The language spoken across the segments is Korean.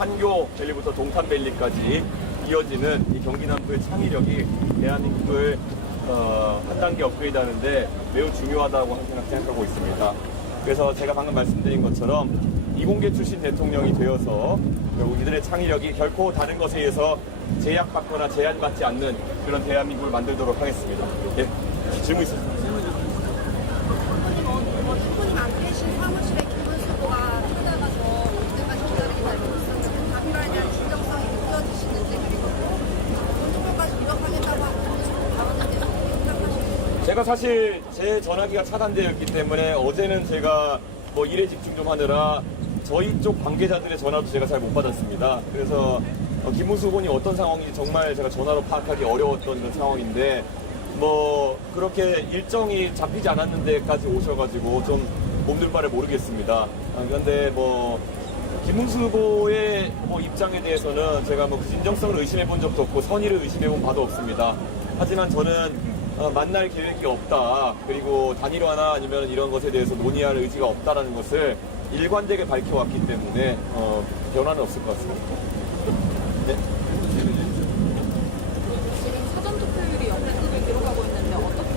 판교 밸리부터 동탄밸리까지 이어지는 이 경기 남부의 창의력이 대한민국을 한 단계 업그레이드하는데 매우 중요하다고 생각하고 있습니다. 그래서 제가 방금 말씀드린 것처럼 이공계 출신 대통령이 되어서 결국 이들의 창의력이 결코 다른 것에 의해서 제약받거나 제한받지 않는 그런 대한민국을 만들도록 하겠습니다. 예, 질문 있으세요? 분이 안 계신 사무실에 김문수가 찾아가서 이때까지 기다리기 잘 못했었는데 답변에 대한 진정성이 느껴지시는지 그리고 본통령까지 노력하겠다고 하고 발언에 대해서 어떻게 생각하시는지. 제가 사실 제 전화기가 차단되었기 때문에 어제는 제가 뭐 일에 집중 좀 하느라 저희 쪽 관계자들의 전화도 제가 잘 못 받았습니다. 그래서 김문수 의원이 어떤 상황인지 정말 제가 전화로 파악하기 어려웠던 그런 상황인데 뭐 그렇게 일정이 잡히지 않았는 데까지 오셔가지고 좀 몸둘 바를 모르겠습니다. 그런데 뭐 김문수 후보의 뭐 입장에 대해서는 제가 뭐 그 진정성을 의심해 본 적도 없고 선의를 의심해 본 바도 없습니다. 하지만 저는 만날 계획이 없다. 그리고 단일화나 아니면 이런 것에 대해서 논의할 의지가 없다라는 것을 일관되게 밝혀왔기 때문에 변화는 없을 것 같습니다. 네? 지금 사전투표율이 역대급을 기록하고 있는데 어떻게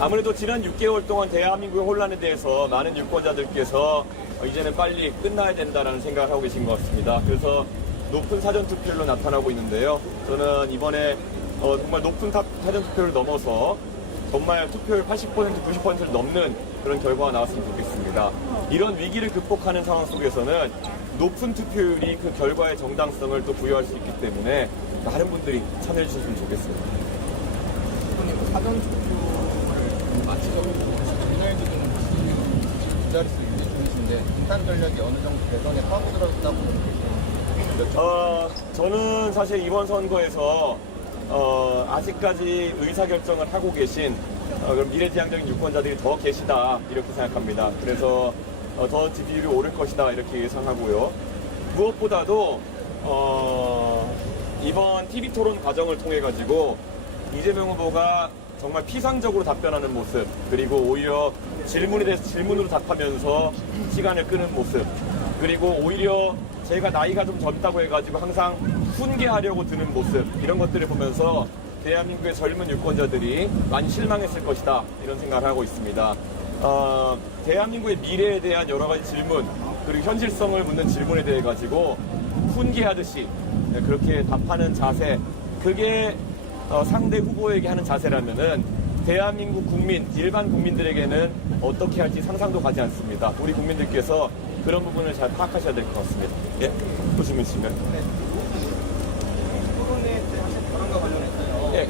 아무래도 지난 6개월 동안 대한민국의 혼란에 대해서 많은 유권자들께서 이제는 빨리 끝나야 된다는 생각을 하고 계신 것 같습니다. 그래서 높은 사전투표율로 나타나고 있는데요. 저는 이번에 정말 높은 사전투표를 넘어서 정말 투표율 80%, 90%를 넘는 그런 결과가 나왔으면 좋겠습니다. 이런 위기를 극복하는 상황 속에서는 높은 투표율이 그 결과의 정당성을 또 부여할 수 있기 때문에 많은 분들이 참여해 주셨으면 좋겠습니다. 사전 투표를 마치고 이날 기준 두 자릿수 유지 중이신데 분산 전략이 어느 정도 대선에 파고들었다고 계시는지 저는 사실 이번 선거에서 아직까지 의사결정을 하고 계신 그럼 미래지향적인 유권자들이 더 계시다 이렇게 생각합니다. 그래서 더 지지율이 오를 것이다 이렇게 예상하고요. 무엇보다도 이번 TV토론 과정을 통해 가지고 이재명 후보가 정말 피상적으로 답변하는 모습, 그리고 오히려 질문에 대해서 질문으로 답하면서 시간을 끄는 모습, 그리고 오히려 제가 나이가 좀 젊다고 해가지고 항상 훈계하려고 드는 모습, 이런 것들을 보면서 대한민국의 젊은 유권자들이 많이 실망했을 것이다 이런 생각을 하고 있습니다. 대한민국의 미래에 대한 여러 가지 질문, 그리고 현실성을 묻는 질문에 대해 가지고 훈계하듯이 그렇게 답하는 자세, 그게 상대 후보에게 하는 자세라면은 대한민국 국민, 일반 국민들에게는 어떻게 할지 상상도 가지 않습니다. 우리 국민들께서 그런 부분을 잘 파악하셔야 될 것 같습니다. 예, 또 질문 있으면. 네. 토론회 때 하신 발언과 관련해서요. 예.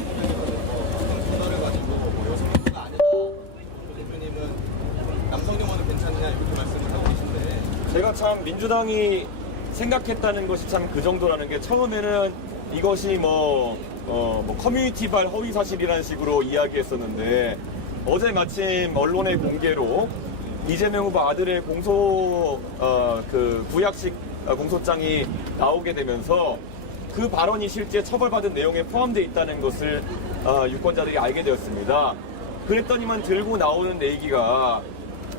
전화를 가지고 여성 후보가 아니다. 대표님은 남성 경우는 괜찮냐 이렇게 말씀을 하고 계신데 제가 참 민주당이 생각했다는 것이 참 그 정도라는 게 처음에는 이것이 커뮤니티발 허위 사실이라는 식으로 이야기했었는데 어제 마침 언론의 공개로 이재명 후보 아들의 구약식 공소장이 나오게 되면서 그 발언이 실제 처벌받은 내용에 포함되어 있다는 것을 유권자들이 알게 되었습니다. 그랬더니만 들고 나오는 얘기가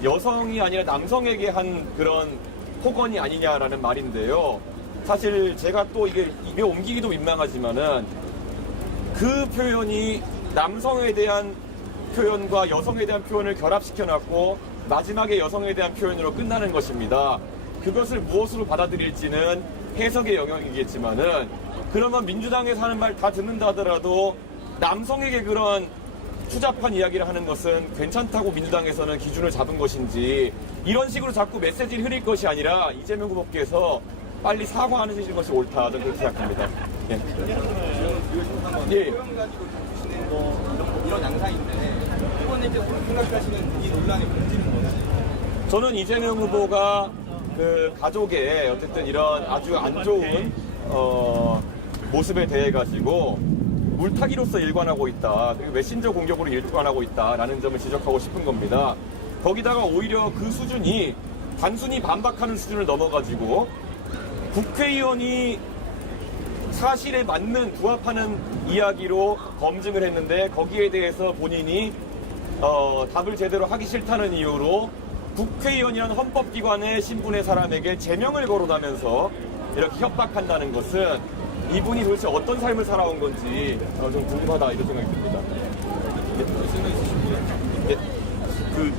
여성이 아니라 남성에게 한 그런 폭언이 아니냐라는 말인데요. 사실 제가 또 이게 입에 옮기기도 민망하지만은 그 표현이 남성에 대한 표현과 여성에 대한 표현을 결합시켜놨고 마지막에 여성에 대한 표현으로 끝나는 것입니다. 그것을 무엇으로 받아들일지는 해석의 영역이겠지만은 그러면 민주당에서 하는 말 다 듣는다 하더라도 남성에게 그런 추잡한 이야기를 하는 것은 괜찮다고 민주당에서는 기준을 잡은 것인지 이런 식으로 자꾸 메시지를 흐릴 것이 아니라 이재명 후보께서 빨리 사과하는 것이 옳다. 저는 그렇게 생각합니다. 예. 예. 표현 가지고 주시는 이런 양상인데 이번에 이제 생각하시는 이 논란의 본질은 뭔지 저는 이재명 후보가 그 가족의 어쨌든 이런 아주 안 좋은 모습에 대해 가지고 물타기로서 일관하고 있다. 그리고 메신저 공격으로 일관하고 있다라는 점을 지적하고 싶은 겁니다. 거기다가 오히려 그 수준이 단순히 반박하는 수준을 넘어가지고 국회의원이 사실에 맞는 부합하는 이야기로 검증을 했는데 거기에 대해서 본인이 답을 제대로 하기 싫다는 이유로 국회의원이라는 헌법기관의 신분의 사람에게 제명을 거론하면서 이렇게 협박한다는 것은 이분이 도대체 어떤 삶을 살아온 건지 좀 궁금하다 이런 생각이 듭니다. 예. 그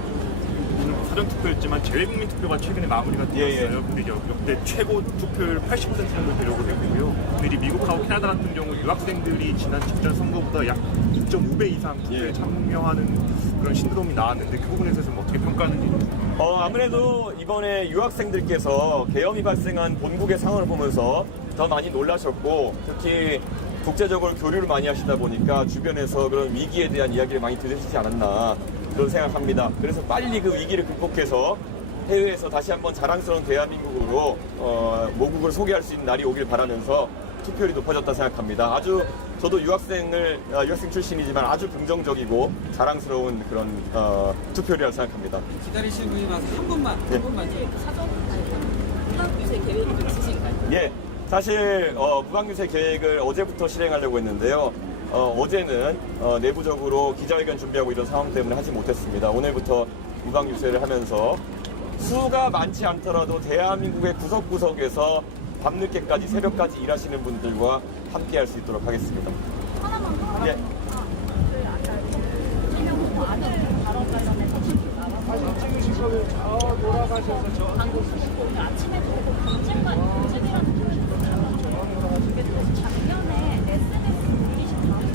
오늘 사전 투표였지만 재외국민 투표가 최근에 마무리가 되었어요. 근데 역대 최고 투표율 80% 정도 되려고 되고요. 근데 이 미국하고 캐나다 같은 경우 유학생들이 지난 직전 선거보다 약 2.5배 이상 투표에 참여하는 그런 신드롬이 나왔는데 그 부분에서 좀 어떻게 평가하는지. 아무래도 이번에 유학생들께서 계엄이 발생한 본국의 상황을 보면서 더 많이 놀라셨고 특히 국제적으로 교류를 많이 하시다 보니까 주변에서 그런 위기에 대한 이야기를 많이 들으시지 않았나 그런 생각합니다. 그래서 빨리 그 위기를 극복해서 해외에서 다시 한번 자랑스러운 대한민국으로 모국을 소개할 수 있는 날이 오길 바라면서 투표율이 높아졌다 생각합니다. 아주 저도 유학생 출신이지만 아주 긍정적이고 자랑스러운 그런 투표율이라고 생각합니다. 기다리시는 분이 많아서 한 분만 사전 무방유세 계획이 좀 있으신가요? 예, 사실 무방유세 계획을 어제부터 실행하려고 했는데요. 어제는 내부적으로 기자회견 준비하고 이런 상황 때문에 하지 못했습니다. 오늘부터 무방유세를 하면서 수가 많지 않더라도 대한민국의 구석구석에서 밤늦게까지 새벽까지 일하시는 분들과 함께 할 수 있도록 하겠습니다. 하나만 더. 예. 이재명 후보 아들 발언 관련해서 나와서 찍으실 거면 저 돌아가셔서 저 방금 오늘 아침에도 경쟁이라는 표현을 쓰더라고요. 이게 또 작년에 SNS 올리신 다음에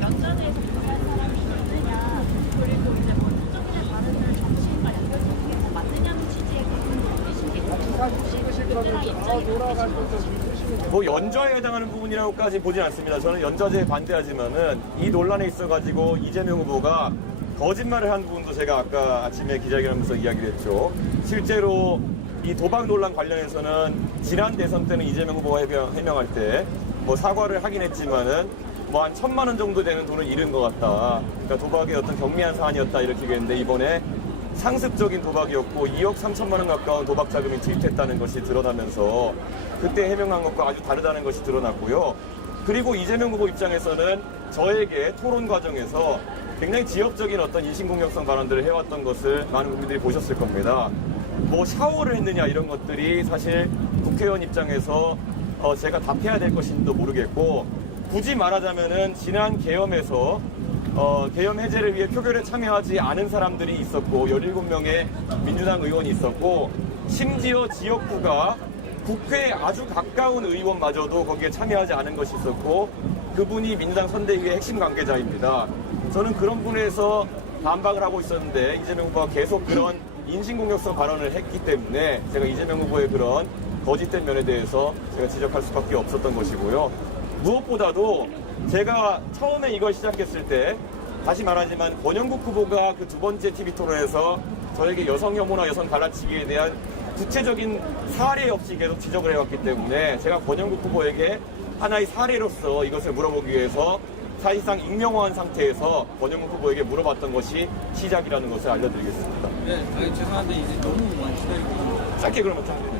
면전에서 보유할 사람이 있느냐 그리고 이제 본격적인 발언을 정치인과 연결시키는 게 맞느냐는 취지의 부분을 올리신 게 혹시 찍으실 거면 저 돌아가셔서 쓰시면 돼요. 뭐 연좌에 해당하는 부분이라고까지 보진 않습니다. 저는 연좌제에 반대하지만은 이 논란에 있어가지고 이재명 후보가 거짓말을 한 부분도 제가 아까 아침에 기자회견하면서 이야기를 했죠. 실제로 이 도박 논란 관련해서는 지난 대선 때는 이재명 후보가 해명할 때 뭐 사과를 하긴 했지만은 뭐 한 1,000만 원 정도 되는 돈을 잃은 것 같다. 그러니까 도박의 어떤 경미한 사안이었다 이렇게 얘기했는데 이번에 상습적인 도박이었고 2억 3천만 원 가까운 도박 자금이 투입됐다는 것이 드러나면서 그때 해명한 것과 아주 다르다는 것이 드러났고요. 그리고 이재명 후보 입장에서는 저에게 토론 과정에서 굉장히 지역적인 어떤 인신공격성 발언들을 해왔던 것을 많은 국민들이 보셨을 겁니다. 뭐 샤워를 했느냐 이런 것들이 사실 국회의원 입장에서 제가 답해야 될 것인지도 모르겠고 굳이 말하자면은 지난 계엄에서 계엄 해제를 위해 표결에 참여하지 않은 사람들이 있었고 17명의 민주당 의원이 있었고 심지어 지역구가 국회에 아주 가까운 의원마저도 거기에 참여하지 않은 것이 있었고 그분이 민주당 선대위의 핵심 관계자입니다. 저는 그런 분에서 반박을 하고 있었는데 이재명 후보가 계속 그런 인신공격성 발언을 했기 때문에 제가 이재명 후보의 그런 거짓된 면에 대해서 제가 지적할 수밖에 없었던 것이고요. 무엇보다도 제가 처음에 이걸 시작했을 때 다시 말하지만 권영국 후보가 그 두 번째 TV 토론에서 저에게 여성 혐오나 여성 갈라치기에 대한 구체적인 사례 없이 계속 지적을 해왔기 때문에 제가 권영국 후보에게 하나의 사례로서 이것을 물어보기 위해서 사실상 익명화한 상태에서 권영국 후보에게 물어봤던 것이 시작이라는 것을 알려드리겠습니다. 네, 죄송한데 이제 너무 많이 기다리고 있어요. 짧게 그러면 좀.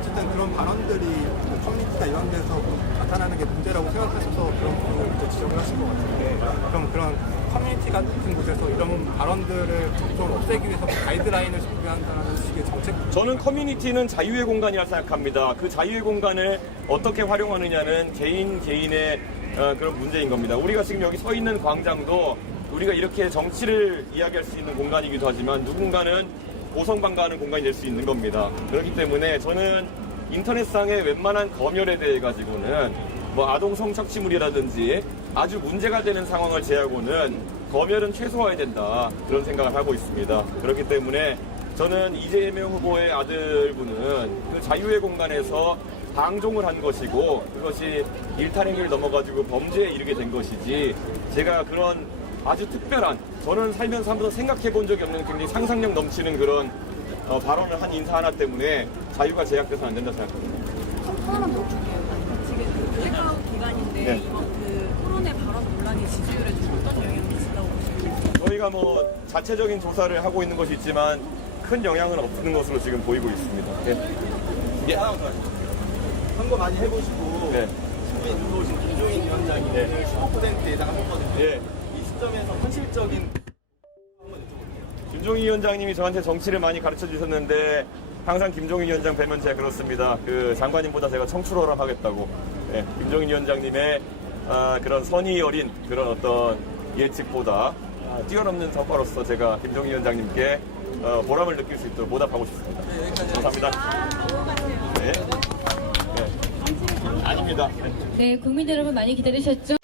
어쨌든 그런 발언들이 뭐 커뮤니티나 이런 데서 나타나는 게 문제라고 생각하셔서 그런 부분을 이제 지적을 하신 것 같은데 그럼 그런 커뮤니티 같은 곳에서 이런 발언들을 좀 없애기 위해서 가이드라인을 준비한다는 식의 정책? 저는 커뮤니티는 자유의 공간이라 생각합니다. 그 자유의 공간을 어떻게 활용하느냐는 개인의 그런 문제인 겁니다. 우리가 지금 여기 서 있는 광장도 우리가 이렇게 정치를 이야기할 수 있는 공간이기도 하지만 누군가는 고성방가하는 공간이 될 수 있는 겁니다. 그렇기 때문에 저는 인터넷상의 웬만한 검열에 대해 가지고는 뭐 아동 성착취물이라든지 아주 문제가 되는 상황을 제하고는 검열은 최소화해야 된다 그런 생각을 하고 있습니다. 그렇기 때문에 저는 이재명 후보의 아들분은 그 자유의 공간에서 방종을 한 것이고 그것이 일탈행위를 넘어가지고 범죄에 이르게 된 것이지 제가 그런 아주 특별한 저는 살면서 한 번도 생각해 본 적이 없는 굉장히 상상력 넘치는 그런 발언을 한 인사 하나 때문에 자유가 제약돼서는 안 된다 생각합니다. 하나만 더 줄게요. 지금 블랙아웃 기간인데 네. 이번 그 토론의 발언 논란이 지지율에 좀 어떤 영향을 미친다고 보시는지. 저희가 뭐 자체적인 조사를 하고 있는 것이 있지만 큰 영향은 없는 것으로 지금 보이고 있습니다. 예. 선거 많이 해보시고 네. 신부인 들어오신 김종인 위원장이 네. 15%에 해당했거든요. 예. 이 시점에서 현실적인 김종희 위원장님이 저한테 정치를 많이 가르쳐 주셨는데 항상 김종인 위원장 뵈면 제가 그렇습니다. 그 장관님보다 제가 청출어람 하겠다고. 예, 김종인 위원장님의 그런 선의 어린 그런 어떤 예측보다 뛰어넘는 성과로서 제가 김종인 위원장님께 보람을 느낄 수 있도록 보답하고 싶습니다. 감사합니다. 네. 네. 아닙니다. 네, 국민 여러분 많이 기다리셨죠?